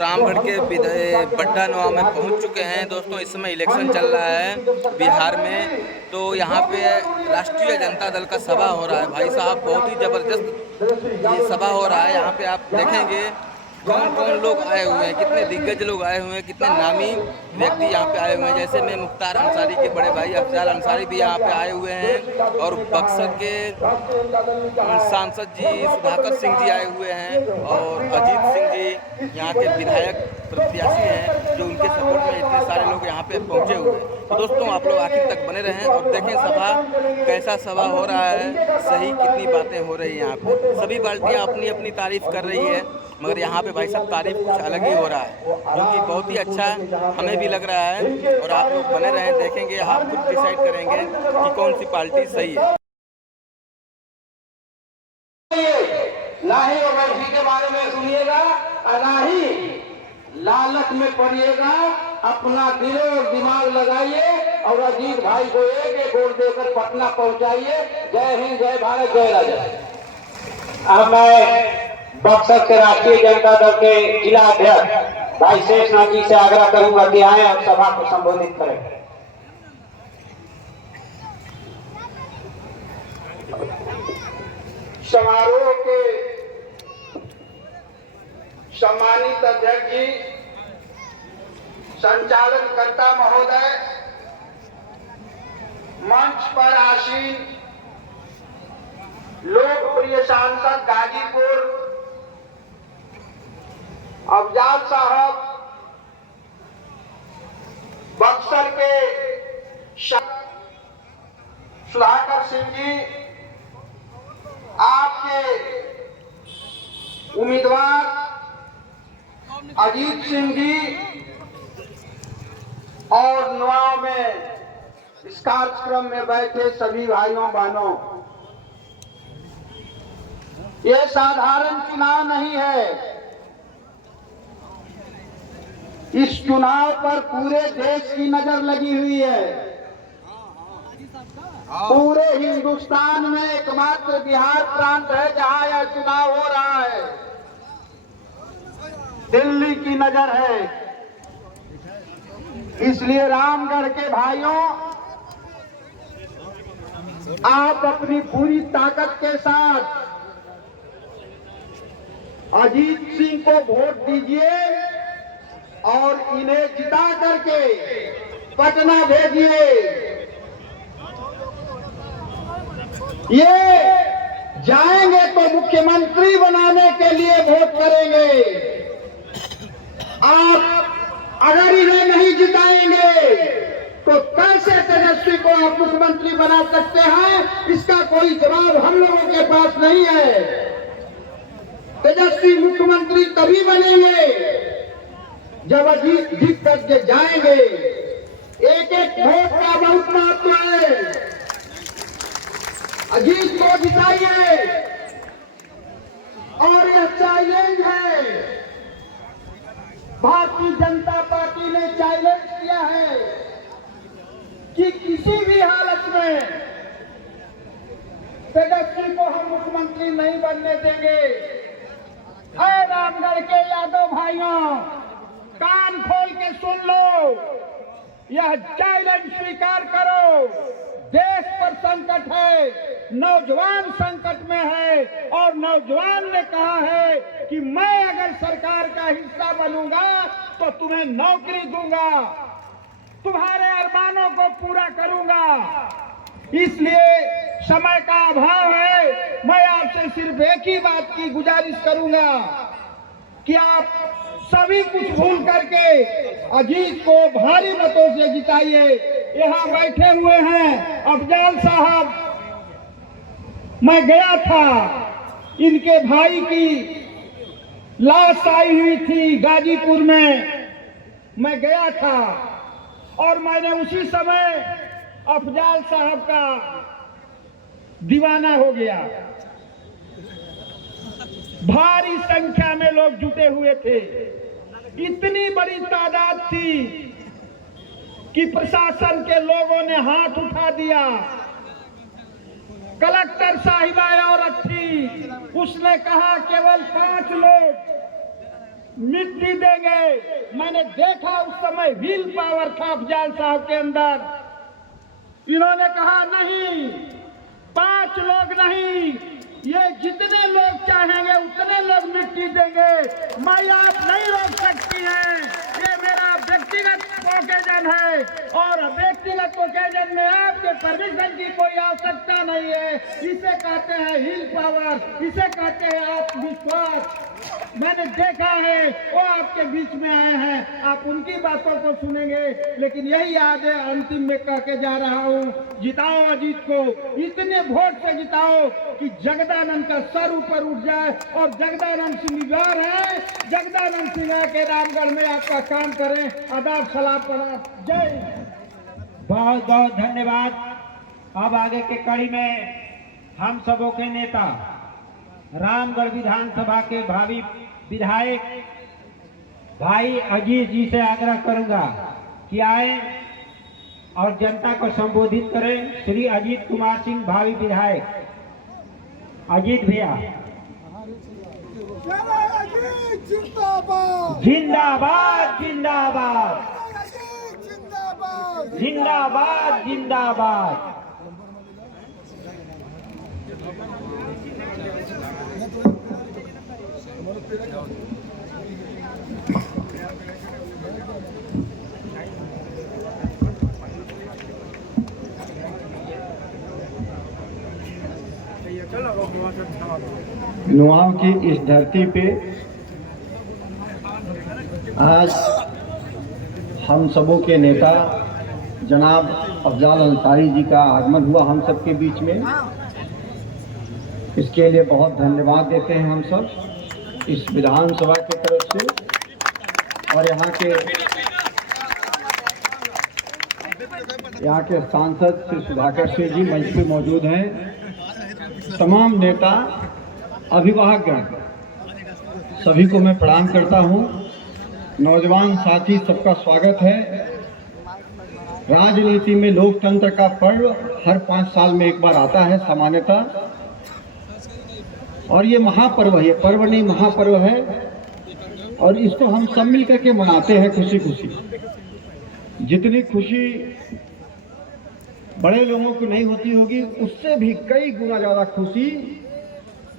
रामगढ़ के बड्डा नवा में पहुंच चुके हैं दोस्तों। इस समय इलेक्शन चल रहा है बिहार में, तो यहाँ पे राष्ट्रीय जनता दल का सभा हो रहा है। भाई साहब, बहुत ही ज़बरदस्त ये सभा हो रहा है। यहाँ पे आप देखेंगे कौन कौन लोग आए हुए हैं, कितने दिग्गज लोग आए हुए हैं, कितने नामी व्यक्ति यहाँ पे आए हुए हैं। जैसे में मुख्तार अंसारी के बड़े भाई अफजाल अंसारी भी यहाँ पे आए हुए हैं, और बक्सर के सांसद जी सुधाकर सिंह जी आए हुए हैं, और अजीत सिंह जी यहाँ के विधायक प्रत्याशी हैं, जो उनके सपोर्ट में इतने सारे लोग यहाँ पे पहुँचे हुए हैं। तो दोस्तों, आप लोग आखिर तक बने रहें और देखें सभा कैसा सभा हो रहा है, सही कितनी बातें हो रही हैं। यहाँ पे सभी पार्टियाँ अपनी अपनी तारीफ कर रही है, मगर यहाँ पे भाई साहब तारीफ कुछ अलग ही हो रहा है, जो कि बहुत ही अच्छा हमें भी लग रहा है। और आप लोग बने रहें, देखेंगे, आप खुद डिसाइड करेंगे कि कौन सी पार्टी सही है। ना ही ओवैसी के बारे में सुनिएगा, ना ही लालच में पड़िएगा। अपना दिल और दिमाग लगाइए और अजीत भाई को एक वोट देकर पटना पहुंचाइए। जय हिंद, जय भारत, जय राजा। अब मैं बक्सर से राष्ट्रीय जनता दल के जिला अध्यक्ष भाई शेषनाथ जी से आग्रह करूंगा कि आए और सभा को संबोधित करें। समारोह के सम्मानित अध्यक्ष जी, संचालनकर्ता महोदय, मंच पर आसीन लोकप्रिय सांसद गाजीपुर अफजाल साहब, बक्सर के सुधाकर सिंह जी, आपके उम्मीदवार अजीत सिंह जी, और नुआव में इस कार्यक्रम में बैठे सभी भाइयों बहनों, ये साधारण चुनाव नहीं है। इस चुनाव पर पूरे देश की नजर लगी हुई है। पूरे हिंदुस्तान में एकमात्र बिहार प्रांत है जहां यह चुनाव हो रहा है। दिल्ली की नजर है। इसलिए रामगढ़ के भाइयों, आप अपनी पूरी ताकत के साथ अजीत सिंह को वोट दीजिए और इन्हें जिता करके पटना भेजिए। ये जाएंगे तो मुख्यमंत्री बनाने के लिए वोट करेंगे। आप अगर इन्हें नहीं जिताएंगे तो कैसे तेजस्वी को आप मुख्यमंत्री बना सकते हैं? इसका कोई जवाब हम लोगों के पास नहीं है। तेजस्वी मुख्यमंत्री तभी बनेंगे जब अजीत जीत करके जाएंगे। एक एक वोट का बहुत महत्व है। अजीत को जिताइए। और यह चैलेंज है, भारतीय जनता पार्टी ने चैलेंज किया है कि किसी भी हालत में तेजस्वी को हम मुख्यमंत्री नहीं बनने देंगे। ऐ रामगढ़ के यादव भाइयों, कान खोल के सुन लो, यह चैलेंज स्वीकार करो। देश पर संकट है, नौजवान संकट में है, और नौजवान ने कहा है कि मैं अगर सरकार का हिस्सा बनूंगा तो तुम्हें नौकरी दूंगा, तुम्हारे अरमानों को पूरा करूंगा। इसलिए समय का अभाव है, मैं आपसे सिर्फ एक ही बात की गुजारिश करूंगा कि आप सभी कुछ भूल करके अजीत को भारी मतों से जिताइए। यहाँ बैठे हुए हैं अफजाल साहब, मैं गया था, इनके भाई की लाश आई हुई थी गाजीपुर में, मैं गया था और मैंने उसी समय अफजाल साहब का दीवाना हो गया। भारी संख्या में लोग जुटे हुए थे, इतनी बड़ी तादाद थी कि प्रशासन के लोगों ने हाथ उठा दिया। कलेक्टर साहिबा औरत थी, उसने कहा केवल 5 लोग मिट्टी देंगे। मैंने देखा उस समय व्हील पावर था अफजाल साहब के अंदर। इन्होंने कहा नहीं, 5 लोग नहीं, ये जितने लोग चाहेंगे उतने लोग मिट्टी देंगे। मैं आप नहीं रोक सकती हैं, ये मेरा व्यक्तिगत ओकेजन है और व्यक्तिगत ओकेजन में आपके परमिशन की कोई आवश्यकता नहीं है। इसे कहते हैं हिल पावर, इसे कहते हैं आत्मविश्वास। मैंने देखा है वो आपके बीच में आए हैं, आप उनकी बातों को सुनेंगे, लेकिन यही याद है अंतिम में कह के जा रहा हूँ, जिताओ अजीत को, इतने वोट से जिताओ कि जगदानंद का सर ऊपर उठ जाए और जगदानंद सिंह उम्मीदवार है, जगदानंद सिंह के रामगढ़ में आपका काम करें। आदाब सलाम प्रणाम, जय। बहुत बहुत धन्यवाद। अब आगे के कड़ी में हम सबों के नेता रामगढ़ विधानसभा के भावी विधायक भाई अजीत जी से आग्रह करूंगा कि आए और जनता को संबोधित करें। श्री अजीत कुमार सिंह भावी विधायक। अजीत भैया जिंदाबाद जिंदाबाद जिंदाबाद जिंदाबाद जिंदाबाद जिंदाबाद। नुआव की इस धरती पे आज हम सबों के नेता जनाब अफजाल अंसारी जी का आगमन हुआ हम सबके बीच में। इसके लिए बहुत धन्यवाद देते हैं हम सब इस विधानसभा की तरफ से और यहाँ के सांसद श्री सुधाकर सिंह जी मंच पे मौजूद हैं। तमाम नेता अभिभावकगण सभी को मैं प्रणाम करता हूँ। नौजवान साथी सबका स्वागत है। राजनीति में लोकतंत्र का पर्व हर 5 साल में एक बार आता है सामान्यतः, और ये महापर्व है, ये पर्व नहीं महापर्व है, और इसको हम सब मिल करके मनाते हैं खुशी खुशी। जितनी खुशी बड़े लोगों को नहीं होती होगी, उससे भी कई गुना ज्यादा खुशी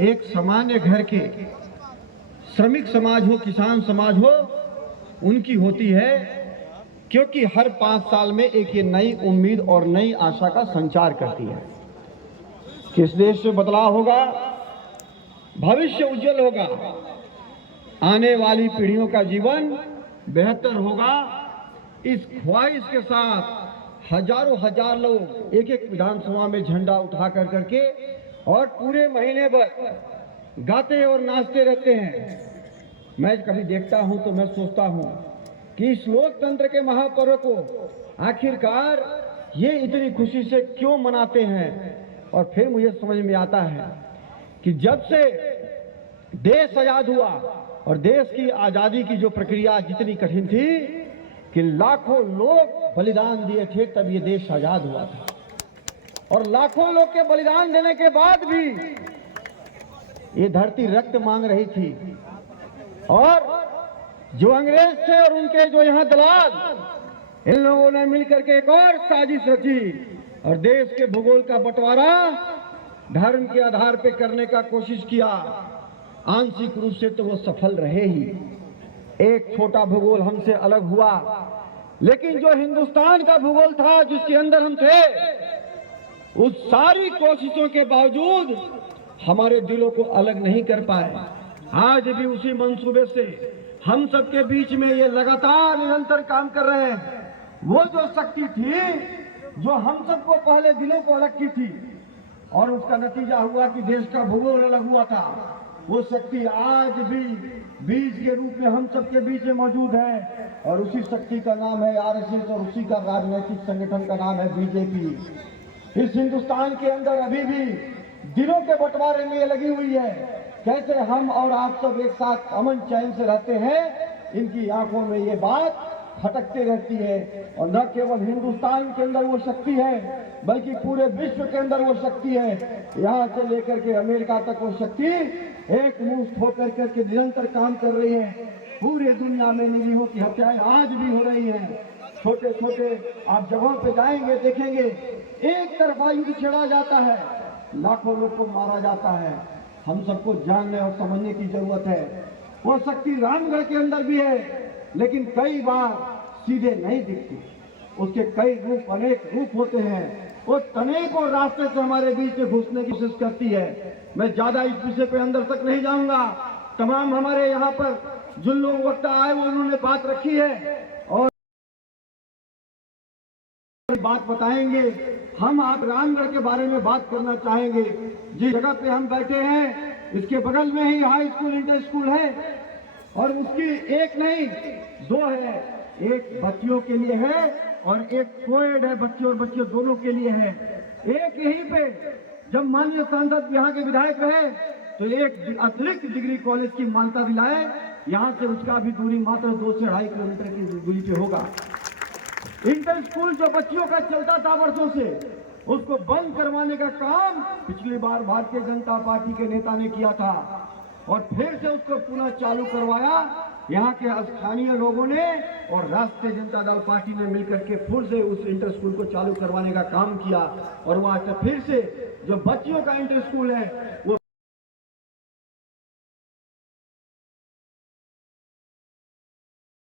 एक सामान्य घर के श्रमिक समाज हो, किसान समाज हो, उनकी होती है, क्योंकि हर 5 साल में एक ये नई उम्मीद और नई आशा का संचार करती है। किस देश से बदलाव होगा, भविष्य उज्जवल होगा, आने वाली पीढ़ियों का जीवन बेहतर होगा, इस ख्वाहिश के साथ हजारों हजार लोग एक एक विधानसभा में झंडा उठा कर करके और पूरे महीने भर गाते और नाचते रहते हैं। मैं कभी देखता हूं तो मैं सोचता हूं कि इस लोकतंत्र के महापर्व को आखिरकार ये इतनी खुशी से क्यों मनाते हैं। और फिर मुझे समझ में आता है कि जब से देश आजाद हुआ और देश की आजादी की जो प्रक्रिया जितनी कठिन थी कि लाखों लोग बलिदान दिए थे, तब ये देश आजाद हुआ था। और लाखों लोग के बलिदान देने के बाद भी ये धरती रक्त मांग रही थी, और जो अंग्रेज थे और उनके जो यहाँ दलाल, इन लोगों ने मिलकर के एक और साजिश रची और देश के भूगोल का बंटवारा धर्म के आधार पर करने का कोशिश किया। आंशिक रूप से तो वो सफल रहे ही, एक छोटा भूगोल हमसे अलग हुआ, लेकिन जो हिंदुस्तान का भूगोल था जिसके अंदर हम थे, उस सारी कोशिशों के बावजूद हमारे दिलों को अलग नहीं कर पाए। आज भी उसी मंसूबे से हम सबके बीच में ये लगातार निरंतर काम कर रहे हैं। वो जो शक्ति थी जो हम सबको पहले दिलों को अलग की थी और उसका नतीजा हुआ कि देश का भूगोल अलग हुआ था, वो शक्ति आज भी बीज के रूप में हम सबके बीच में मौजूद है, और उसी शक्ति का नाम है आरएसएस और उसी का राजनीतिक संगठन का नाम है बीजेपी। इस हिंदुस्तान के अंदर अभी भी दिलों के बंटवारे में ये लगी हुई है। कैसे हम और आप सब एक साथ अमन चैन से रहते हैं, इनकी आंखों में ये बात भटकते रहती है। और न केवल हिंदुस्तान के अंदर वो शक्ति है, बल्कि पूरे विश्व के अंदर वो शक्ति है। यहाँ से लेकर के अमेरिका तक वो शक्ति एक मुश्त होकर करके निरंतर काम कर रही है। पूरे दुनिया में निरीहों की हत्याएं आज भी हो रही हैं। छोटे छोटे आप जगहों पे जाएंगे देखेंगे, एक तरफा युद्ध छेड़ा जाता है, लाखों लोग को मारा जाता है। हम सबको जानने और समझने की जरूरत है। वो शक्ति रामगढ़ के अंदर भी है, लेकिन कई बार सीधे नहीं दिखती। उसके कई रूप, अनेक रूप होते हैं। वो अनेकों रास्ते से हमारे बीच में घुसने की कोशिश करती है। मैं ज्यादा इस विषय पे अंदर तक नहीं जाऊंगा। तमाम हमारे यहाँ पर जिन लोग वक्त आए वो उन्होंने बात रखी है और बात बताएंगे। हम आप रामगढ़ के बारे में बात करना चाहेंगे। जिस जगह पे हम बैठे हैं इसके बगल में ही हाई स्कूल, इंटर स्कूल है और उसकी एक नहीं दो है। एक बच्चियों के लिए है और एक कोएड है, बच्चे और बच्चे दोनों के लिए है। एक यहीं पे जब माननीय सांसद यहाँ के विधायक रहे तो एक अतिरिक्त डिग्री कॉलेज की मान्यता दिलाए। यहाँ से उसका भी दूरी मात्र 2 से 2.5 किलोमीटर की दूरी पे होगा। इंटर स्कूल जो बच्चियों का चलता था वर्षों से, उसको बंद करवाने का काम पिछली बार भारतीय जनता पार्टी के नेता ने किया था और फिर से उसको पुनः चालू करवाया। यहाँ के स्थानीय लोगों ने और राष्ट्रीय जनता दल पार्टी ने मिलकर के फिर से उस इंटर स्कूल को चालू करवाने का काम किया और वहां से फिर से जो बच्चियों का इंटर स्कूल है वो